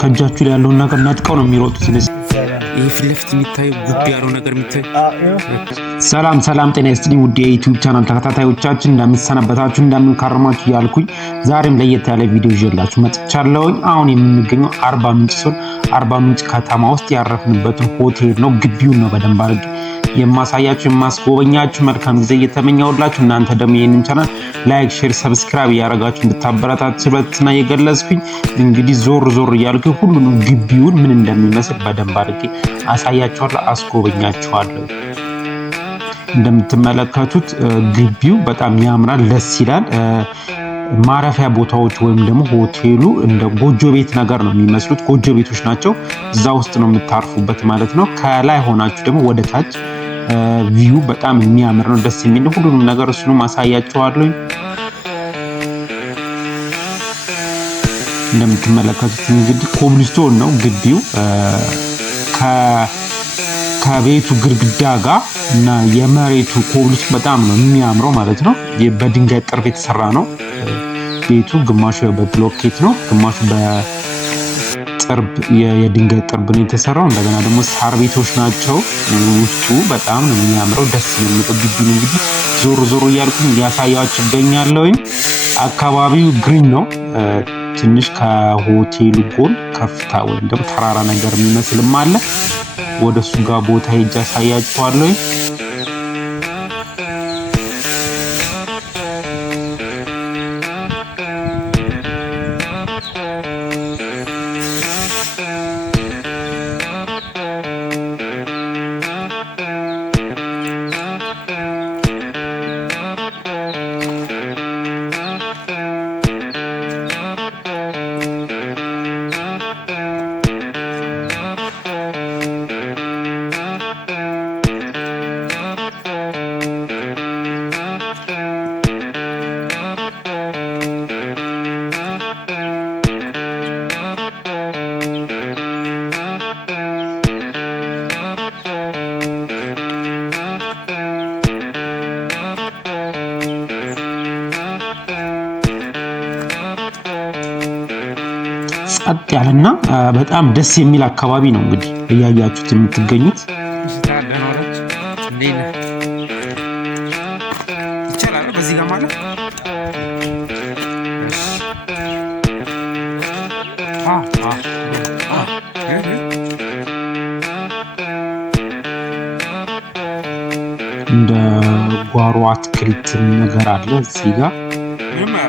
ከእጃችሁ ላይ ያለውን ነገር ነጥቀው ነው የሚሮጡት። ስለዚህ ይሄ ፊት ለፊት የሚታየው ጉብ ያለው ነገር የሚታየው። ሰላም ጤና ይስጥልኝ ውድ የዩቲዩብ ቻናል ተከታታዮቻችን፣ እንደምትሰነበታችሁ እንደምንካረማችሁ እያልኩኝ ዛሬም ለየት ያለ ቪዲዮ ይዤላችሁ መጥቻለሁኝ። አሁን የምንገኘው አርባ ምንጭ ሲሆን አርባ ምንጭ ከተማ ውስጥ ያረፍንበትን ሆቴል ነው። ግቢውን ነው በደንብ አድርጌ የማሳያችሁ የማስጎበኛችሁ። መልካም ጊዜ እየተመኘሁላችሁ እናንተ ደግሞ ይሄንን ቻናል ላይክ፣ ሼር፣ ሰብስክራይብ ያደረጋችሁ እንድታበረታቱ በትህትና እየገለጽኩኝ እንግዲህ ዞር እያልኩኝ ሁሉንም ግቢውን ምን እንደሚመስል በደንብ አድርጌ አሳያችኋለሁ፣ አስጎበኛችኋለሁ። እንደምትመለከቱት ግቢው በጣም ያምራል፣ ደስ ይላል። ማረፊያ ቦታዎች ወይም ደግሞ ሆቴሉ እንደ ጎጆ ቤት ነገር ነው የሚመስሉት። ጎጆ ቤቶች ናቸው። እዛ ውስጥ ነው የምታርፉበት ማለት ነው። ከላይ ሆናችሁ ደግሞ ወደ ታች ቪው በጣም የሚያምር ነው፣ ደስ የሚል ሁሉንም ነገር እሱንም አሳያችኋለሁ። እንደምትመለከቱት እንግዲህ ኮብልስቶን ነው ግቢው። ከቤቱ ግድግዳ ጋር እና የመሬቱ ኮብልስቶን በጣም ነው የሚያምረው ማለት ነው። በድንጋይ ጥርብ የተሰራ ነው ቤቱ። ግማሹ በብሎኬት ነው፣ ግማሹ በጥርብ የድንጋይ ጥርብ ነው የተሰራው። እንደገና ደግሞ ሳር ቤቶች ናቸው። ውስጡ በጣም ነው የሚያምረው፣ ደስ የሚል ግቢ ነው። እንግዲህ ዞር እያልኩኝ ያሳያችሁ እገኛለሁኝ። አካባቢው ግሪን ነው። ትንሽ ከሆቴሉ ጎን ከፍታ ወይም ደግሞ ተራራ ነገር የሚመስልም አለ። ወደሱ ጋር ቦታ ሄጄ አሳያችኋለሁ። ጸጥ ያለና በጣም ደስ የሚል አካባቢ ነው እንግዲህ እያያችሁት የምትገኙት። ይቻላል በዚህ ጋር ማለት እንደ ጓሮ አትክልት ነገር አለ እዚህ ጋር።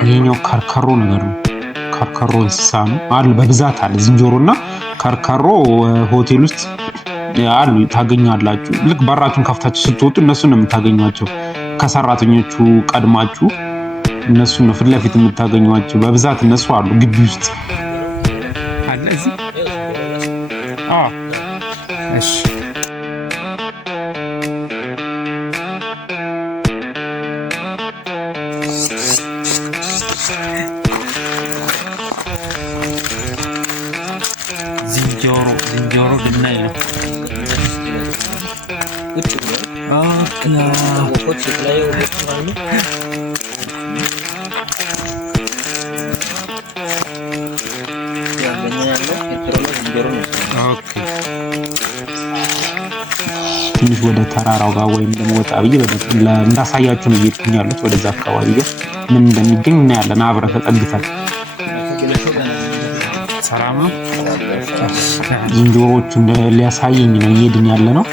ይሄኛው ከርከሮ ነገር ነው። ከርከሮ እንስሳ ነው አለ፣ በብዛት አለ። ዝንጀሮና ከርከሮ ሆቴል ውስጥ አሉ፣ ታገኛላችሁ። ልክ በራችሁን ከፍታችሁ ስትወጡ እነሱን ነው የምታገኟቸው። ከሰራተኞቹ ቀድማችሁ እነሱን ነው ፊት ለፊት የምታገኟቸው። በብዛት እነሱ አሉ ግቢ ውስጥ አለ። እዚህ እሺ ዝንጀሮ ልናይ ነው። ትንሽ ወደ ተራራው ጋር ወይም ደግሞ ወጣ ብዬ እንዳሳያችሁ ነው እየሄድኩኝ ያሉት። ወደዛ አካባቢ ጋር ምን እንደሚገኝ እናያለን አብረን ተጠግተን። ሰላም ነው። ዝንጀሮዎቹን ሊያሳየኝ ነው እየሄድን ያለ ነው።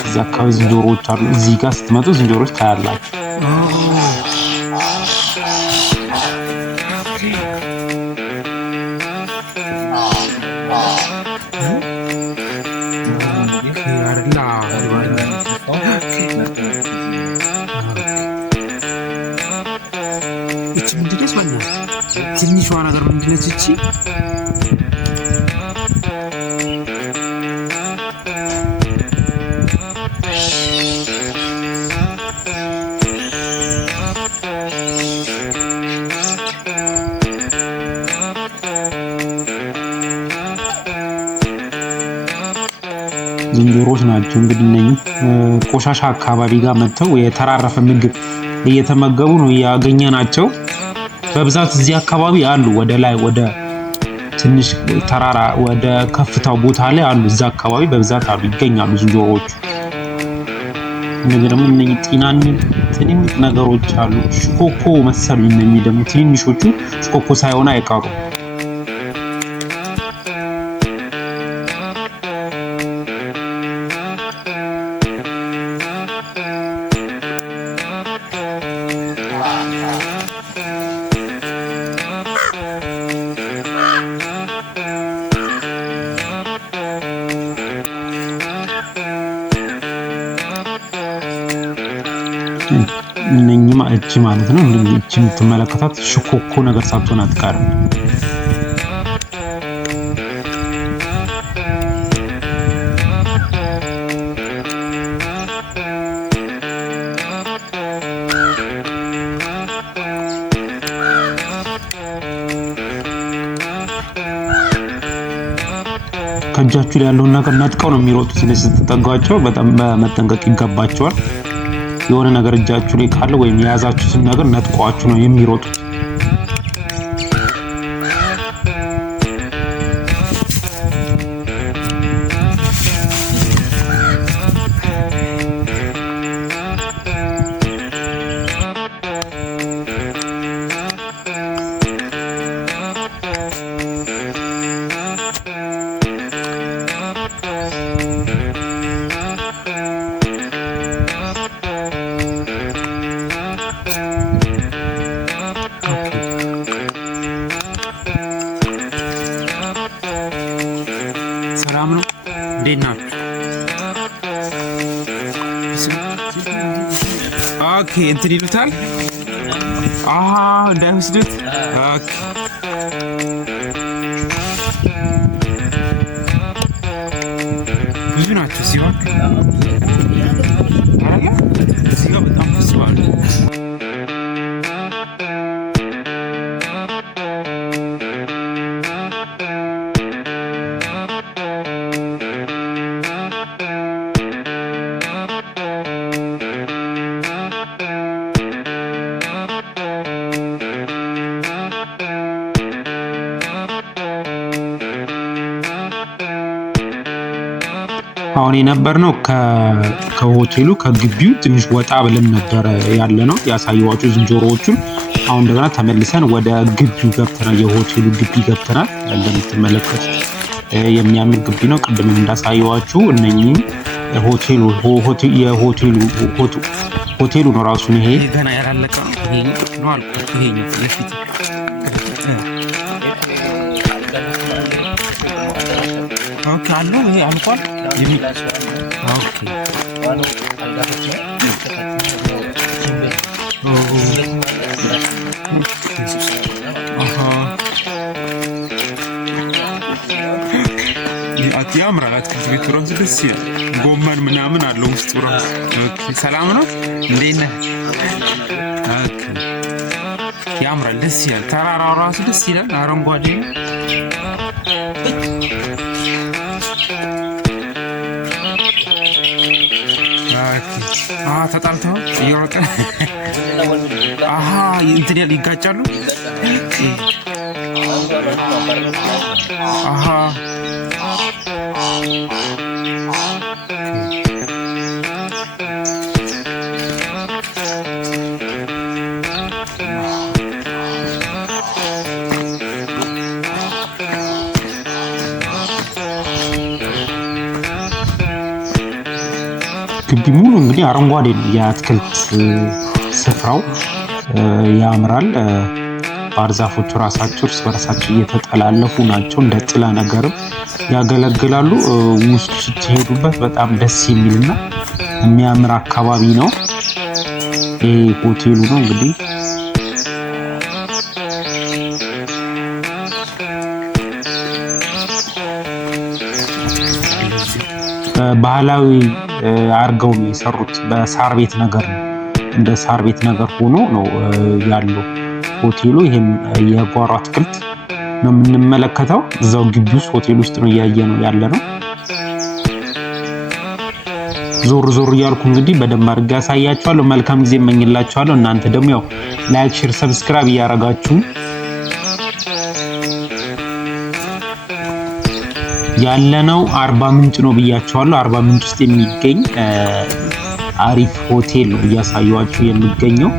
እዚህ አካባቢ ዝንጀሮዎች አሉ። እዚህ ጋር ስትመጡ ዝንጀሮዎች ታያላችሁ። እቺ ምንድነች? ትንሿ ነገር ምንድነች እቺ? ዝንጀሮዎች ናቸው እንግዲህ እነኚህ ቆሻሻ አካባቢ ጋር መጥተው የተራረፈ ምግብ እየተመገቡ ነው ያገኘናቸው። በብዛት እዚህ አካባቢ አሉ። ወደ ላይ ወደ ትንሽ ተራራ ወደ ከፍታው ቦታ ላይ አሉ። እዛ አካባቢ በብዛት አሉ ይገኛሉ ዝንጀሮዎቹ። እነዚህ ደግሞ እነኚህ ትንንሽ ነገሮች አሉ። ሽኮኮ መሰሉኝ። እነኚህ ደግሞ ትንንሾቹ ሽኮኮ ሳይሆን አይቀሩም። እነኚህ እጅ ማለት ነው። እቺ የምትመለከታት ሽኮኮ ነገር ሳትሆን አትቀርም። ከእጃችሁ ላይ ያለውን ነገር ነጥቀው ነው የሚሮጡት። ስለዚህ ስትጠጓቸው በጣም በመጠንቀቅ ይገባቸዋል። የሆነ ነገር እጃችሁ ላይ ካለ ወይም የያዛችሁትን ነገር ነጥቋችሁ ነው የሚሮጡት። ሰላም ነው። እንዴት ናችሁ? ኦኬ እንትን ይሉታል። እንዳይወስዱት። ኦኬ ብዙ ናቸው ሲሆን እዚህ ጋር በጣም ብዙ አሉ። አሁን የነበርነው ከሆቴሉ ከግቢው ትንሽ ወጣ ብለን ነበር ያለ ነው ያሳየዋችሁ ዝንጀሮዎቹን። አሁን እንደገና ተመልሰን ወደ ግቢው ገብተናል። የሆቴሉ ግቢ ገብተናል። እንደምትመለከቱት የሚያምር ግቢ ነው። ቅድም እንዳሳየዋችሁ እነኚህ ሆቴሉ ነው ራሱ። ይሄ ገና ያላለቀ ነው አልኩት። ይሄኛው ለፊት ኦኬ አለው። ይሄ አልቋል። ኦኬ ያምራል። አትክልት ቤቱ ራሱ ደስ ይላል። ጎመን ምናምን አለው ውስጡ ራሱ። ኦኬ ሰላም ነው። እንዴት ነህ? ኦኬ ያምራል፣ ደስ ይላል። ተራራው ራሱ ደስ ይላል። አረንጓዴ ነው። ተጣልተው እየሮጠ እንትን ያለ ይጋጫሉ። ግቢ ሙሉ እንግዲህ አረንጓዴ ነው። የአትክልት ስፍራው ያምራል። ባህር ዛፎቹ ራሳቸው እርስ በርሳቸው እየተጠላለፉ ናቸው። እንደ ጥላ ነገርም ያገለግላሉ። ውስጡ ስትሄዱበት በጣም ደስ የሚልና የሚያምር አካባቢ ነው። ይሄ ሆቴሉ ነው እንግዲህ ባህላዊ አርገው ነው የሰሩት። በሳር ቤት ነገር ነው፣ እንደ ሳር ቤት ነገር ሆኖ ነው ያለው ሆቴሉ። ይሄም የጓሮ አትክልት ነው የምንመለከተው። እዛው ግቢ ውስጥ ሆቴል ውስጥ ነው እያየ ነው ያለ ነው። ዞር ዞር እያልኩ እንግዲህ በደንብ አድርጌ ያሳያችኋለሁ። መልካም ጊዜ እመኝላችኋለሁ። እናንተ ደግሞ ያው ላይክ፣ ሼር፣ ሰብስክራይብ እያደረጋችሁ ያለነው አርባ ምንጭ ነው ብያቸዋለሁ። አርባ ምንጭ ውስጥ የሚገኝ አሪፍ ሆቴል ነው እያሳየኋችሁ የሚገኘው።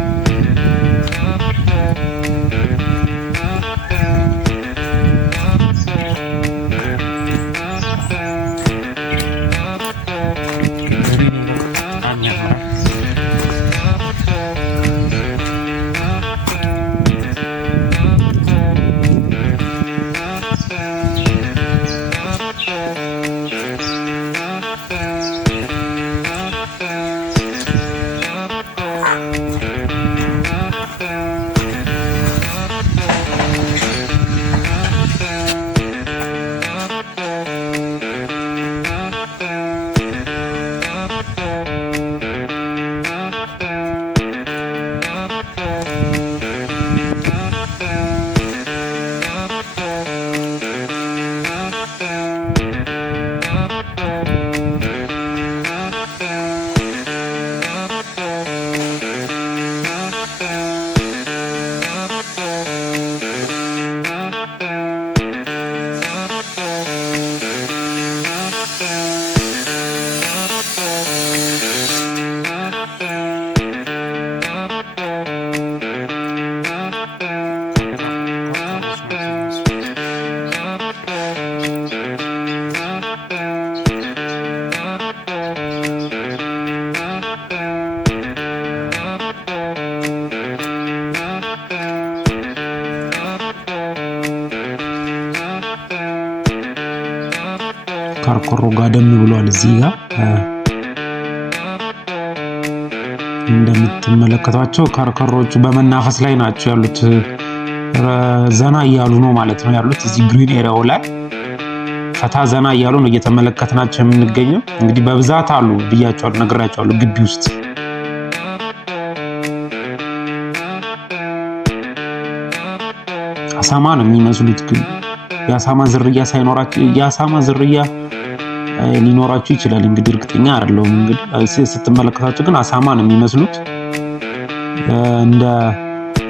ከርኮሮ ጋደም ብሏል። እዚህ ጋር እንደምትመለከቷቸው ከርከሮቹ በመናፈስ ላይ ናቸው ያሉት። ዘና እያሉ ነው ማለት ነው ያሉት እዚህ ግሪን ኤሪያው ላይ ፈታ ዘና እያሉ ነው እየተመለከትናቸው የምንገኘው። እንግዲህ በብዛት አሉ ብያቸዋለሁ፣ ነግራቸዋለሁ ግቢ ውስጥ። አሳማ ነው የሚመስሉት፣ ግን የአሳማ ዝርያ ሳይኖራቸው የአሳማ ዝርያ ሊኖራቸው ይችላል። እንግዲህ እርግጠኛ አይደለሁም። እንግዲህ ስትመለከታቸው ግን አሳማ ነው የሚመስሉት። እንደ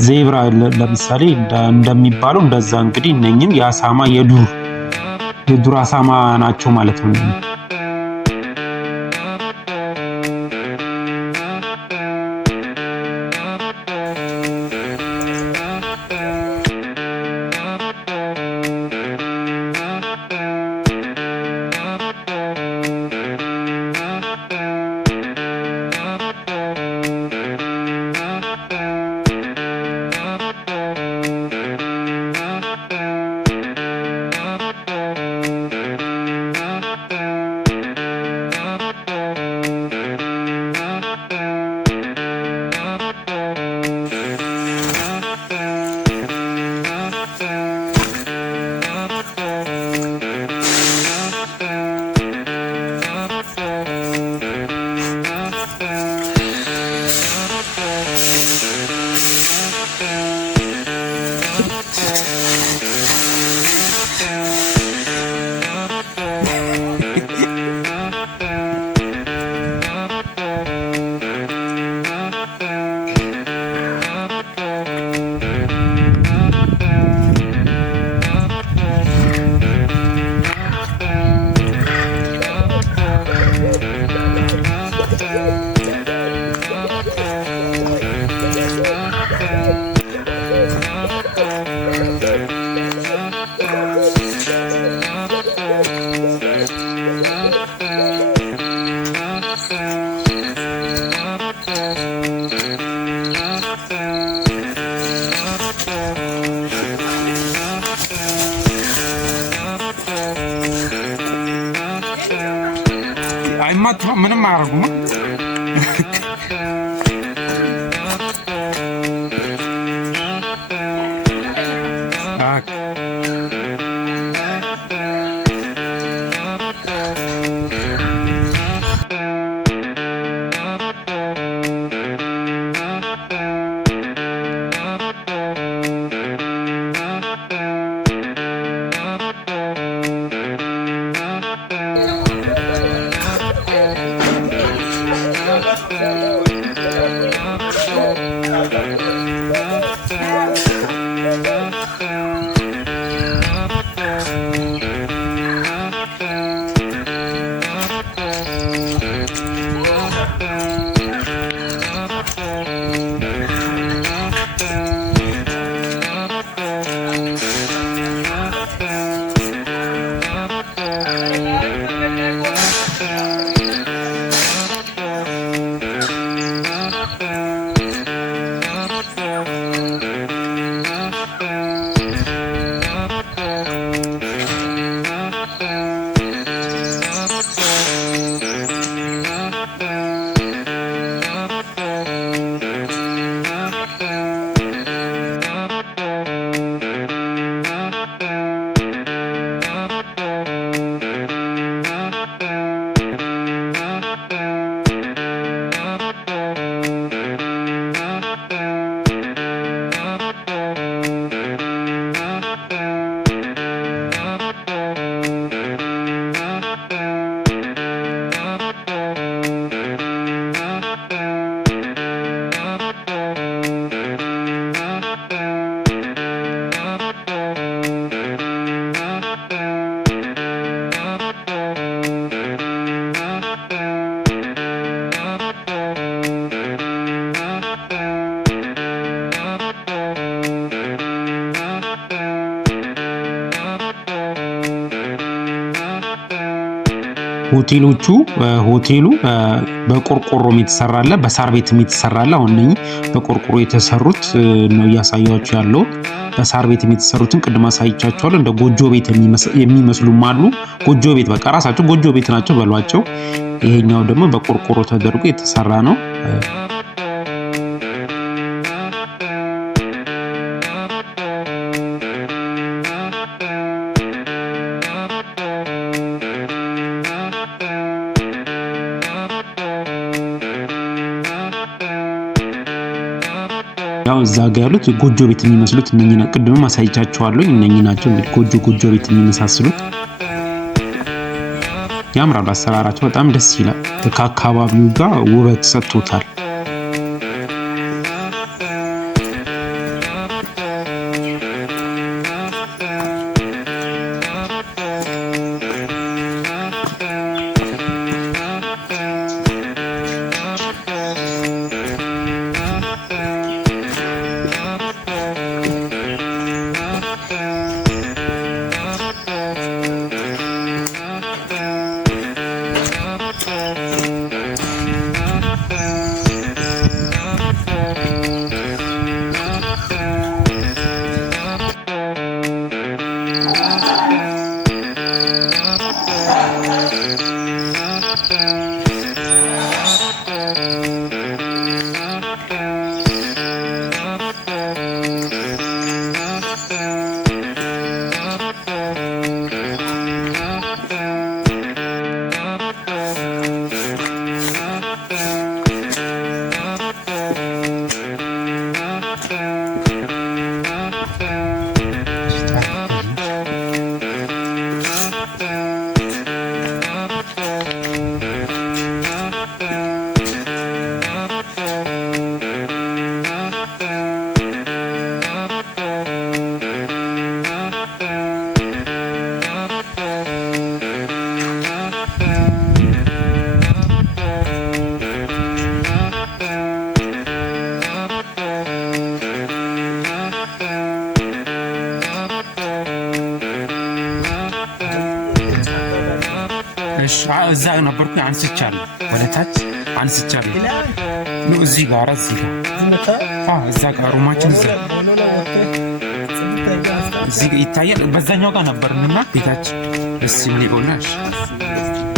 ዜብራ ለምሳሌ እንደሚባለው እንደዛ እንግዲህ እነኝም የአሳማ የዱር አሳማ ናቸው ማለት ነው። ምንም አያደርጉም። ሆቴሉ በቆርቆሮ የተሰራለ በሳር ቤት የተሰራለ። አሁን እነኚህ በቆርቆሮ የተሰሩት ነው እያሳያችሁ ያለው። በሳር ቤት የተሰሩትን ቅድም አሳይቻችኋለሁ። እንደ ጎጆ ቤት የሚመስሉም አሉ። ጎጆ ቤት በቃ ራሳቸው ጎጆ ቤት ናቸው በሏቸው። ይሄኛው ደግሞ በቆርቆሮ ተደርጎ የተሰራ ነው። ያው እዛ ጋር ያሉት ጎጆ ቤት የሚመስሉት እነኚህ ቅድም አሳይቻችኋለሁ። እነኚህ ናቸው እንግዲህ ጎጆ ቤት የሚመሳሰሉት። ያምራሉ። አሰራራቸው በጣም ደስ ይላል። ከአካባቢው ጋር ውበት ሰጥቶታል። እዛ ነበርኩኝ። አንስቻለሁ፣ ወደታች አንስቻለሁ ነው። እዚህ ጋር እዛ ጋር ሩማችን እዚህ ጋር ይታያል። በዛኛው ጋር ነበርንና ቤታችን እሺ ምን ይሆናል?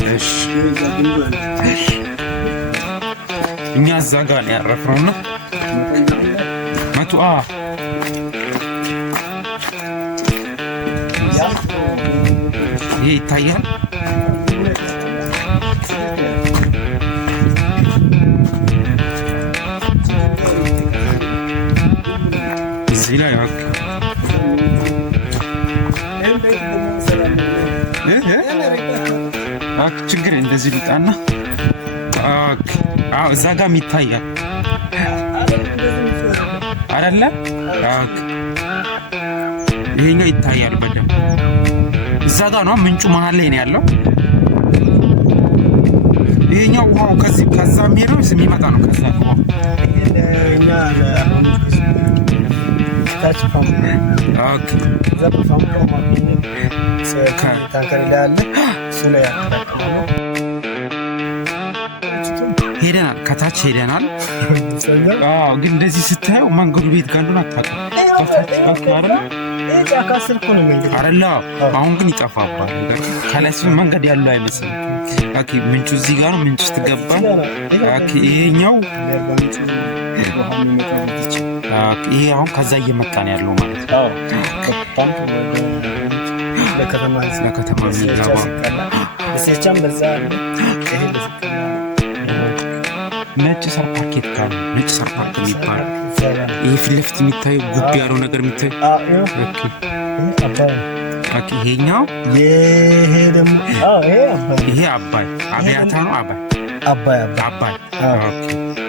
እሺ እኛ እዛ ጋር ያረፍነውና መቶ ይሄ ይታያል። እዚህ ላይ ችግር እንደዚህ ልጣና እዛ ጋም ይታያል አይደለ? ይሄኛው ይታያል በደንብ። እዛ ጋር ነው ምንጩ መሀል ላይ ነው ያለው። ይሄኛው ውሃው ከዛ የሚሄደው የሚመጣ ነው። ከዛ ነው ሄደናል፣ ከታች ሄደናል። ግን እንደዚህ ስታየው መንገዱ ቤት ጋር እንደሆነ አታውቅም። አሁን ግን ይጠፋባል። ከላይ መንገድ ያለው አይመስልም። ምንጩ እዚህ ጋር ነው። ምንጭ ውስጥ ገባን። ይሄኛው ይሄ አሁን ከዛ እየመጣ ነው ያለው ማለት ነው። ለከተማ የሚገባ ነጭ ሳር ፓርኬት ጋር ነጭ ሳር ፓርክ የሚባል ይሄ ፊት ለፊት የሚታየው ጉብ ያለው ነገር የሚታየው ይሄኛው ይሄ አባይ አብያታ ነው። አባይ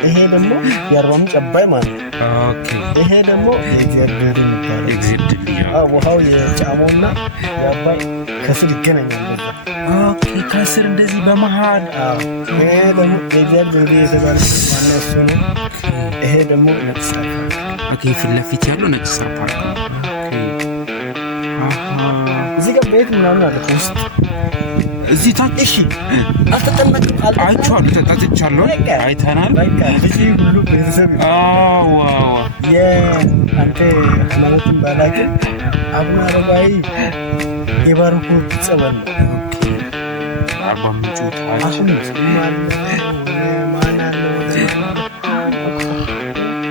ይሄ ደግሞ የአርባ ምንጭ አባይ ማለት ነው። ይሄ ደግሞ የእግዚአብሔር ይባላል። ውሃው የጫሞና የአባይ ከስር ይገናኛል። ከስር እንደዚህ በመሃል ይሄ ደግሞ የእግዚአብሔር የተባለ ዋና እሱ ነው። ይሄ ደግሞ ነጭ ሳር ፓርክ ፊት ለፊት ያለው ነጭ ሳር ፓርክ ነው። እዚህ ጋር ቤት ምናምን አለ ውስጥ እዚህ ታች እሺ አልተጠመቅም አይቼዋለሁ ተጠጥቻለሁ አይተናል በቃ እዚህ ሁሉ ቤተሰብ ዋው የአንተ ሃይማኖትን ባላውቅም አቡነ አረጋዊ የባረኩት ጸበል ነው አርባ ምንጭ ታች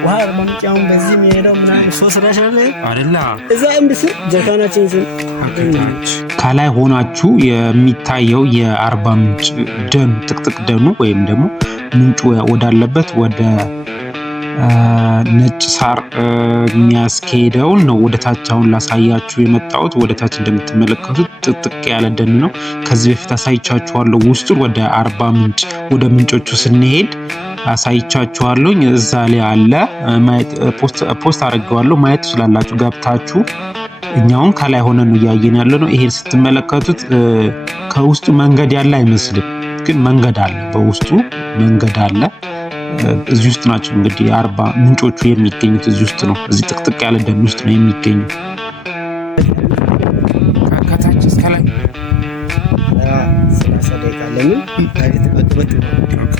ዋር ማንጫውን በዚህ የሚሄደው ምናምን ሶስት ራሻለ አይደለ እዛ እምብስ ጀካናችን ስም ከላይ ሆናችሁ የሚታየው የአርባ ምንጭ ደን ጥቅጥቅ ደኑ ወይም ደግሞ ምንጩ ወዳለበት ወደ ነጭ ሳር የሚያስኬደውን ነው ወደ ታች አሁን ላሳያችሁ የመጣሁት ወደ ታች እንደምትመለከቱት ጥቅጥቅ ያለ ደን ነው ከዚህ በፊት አሳይቻችኋለሁ ውስጡን ወደ አርባ ምንጭ ወደ ምንጮቹ ስንሄድ አሳይቻችኋለሁ እዛ ላይ አለ ፖስት አድርጌዋለሁ ማየት ትችላላችሁ ገብታችሁ እኛውን ከላይ ሆነን ያያየን ያለነው ይሄን ስትመለከቱት ከውስጡ መንገድ ያለ አይመስልም ግን መንገድ አለ በውስጡ መንገድ አለ እዚህ ውስጥ ናቸው እንግዲህ አርባ ምንጮቹ የሚገኙት እዚህ ውስጥ ነው እዚህ ጥቅጥቅ ያለ ደን ውስጥ ነው የሚገኙት ከታች እስከ ላይ ለምን ታሪክ ተቀጥበት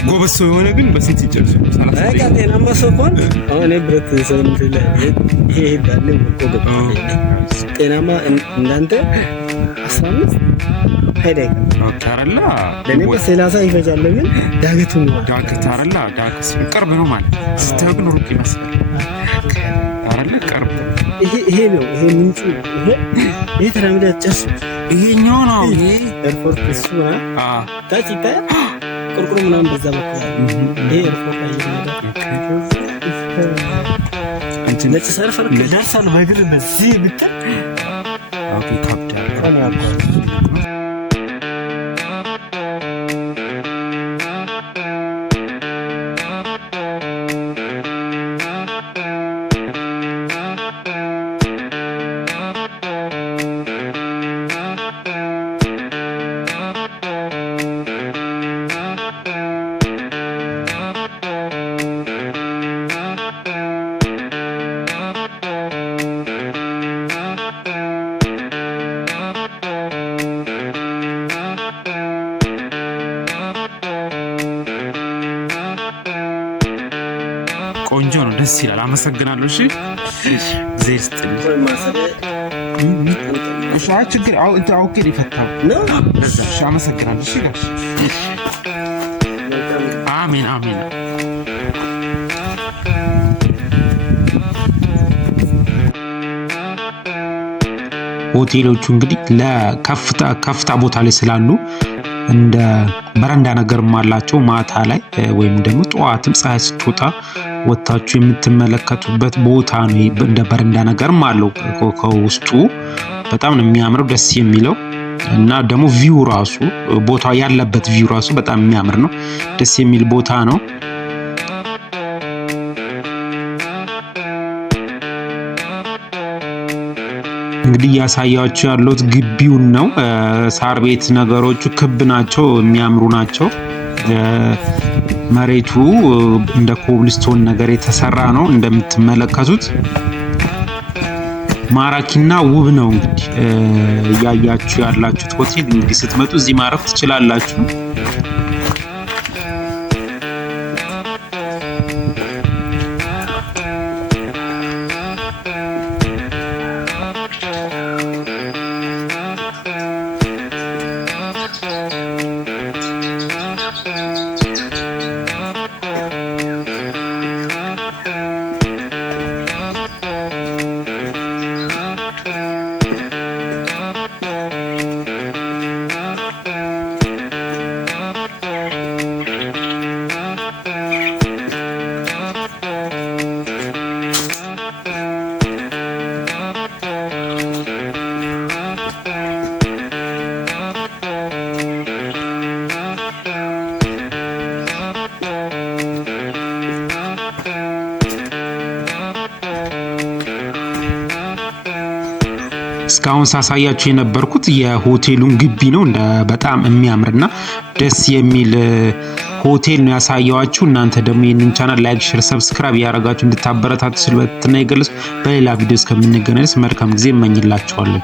ጎበዝ ሰው የሆነ ግን በሴት ይጨርሱ 30 ደቂቃ ጤናማ ሰው እንኳን አሁን ብረት ሰምት ላይ ይሄ ዳለ ወቆ ጤናማ እንዳንተ 15 ሄደክ ታረላ ለኔ በሰላሳ ይፈጃል ግን ዳገቱ ነው ዳገት ታረላ ዳገት ቅርብ ነው ማለት ስታዩ ግን ሩቅ ይመስላል ታረላ ቅርብ ይሄ ነው ይሄ ምንጩ ይሄ ተራምዳ ጨርሱ ይሄኛው ነው ይሄ ኤርፖርት እሱ ታች ይታያል ቁርቁሩ ምናምን በዛ በኩል ይሄ ኤርፖርት ላይ ይሄዳል ነጭ ሰርፈር ደርሳል በእግር በዚህ ብቻ ኦኬ ካፕታል ቆንጆ ነው ደስ ይላል አመሰግናለሁ እሺ ዜስት እሺ ችግር አውቄ ይፈታው ነው ለዛ እሺ አመሰግናለሁ እሺ ጋሽ አሜን አሜን ሆቴሎቹ እንግዲህ ለከፍታ ቦታ ላይ ስላሉ እንደ በረንዳ ነገርም አላቸው ማታ ላይ ወይም ደግሞ ጠዋትም ፀሐይ ስትወጣ ወጣችሁ የምትመለከቱበት ቦታ ነው እንደ በረንዳ ነገርም አለው ከውስጡ በጣም ነው የሚያምረው ደስ የሚለው እና ደግሞ ቪው ራሱ ቦታው ያለበት ቪው ራሱ በጣም የሚያምር ነው ደስ የሚል ቦታ ነው እንግዲህ ያሳያችሁ ያሉት ግቢውን ነው ሳር ቤት ነገሮቹ ክብ ናቸው የሚያምሩ ናቸው መሬቱ እንደ ኮብልስቶን ነገር የተሰራ ነው እንደምትመለከቱት ማራኪና ውብ ነው እንግዲህ ያያችሁ ያላችሁት ሆቴል እንግዲህ ስትመጡ እዚህ ማረፍ ትችላላችሁ እስካሁን ሳሳያችሁ የነበርኩት የሆቴሉን ግቢ ነው እንደ በጣም የሚያምርና ደስ የሚል ሆቴል ነው ያሳያችሁ እናንተ ደግሞ ይሄንን ቻናል ላይክ ሼር ሰብስክራይብ ያደርጋችሁ እንድታበረታቱ ስለበትና ይገለጽ በሌላ ቪዲዮ እስከምንገናኝ መልካም ጊዜ እመኝላችኋለሁ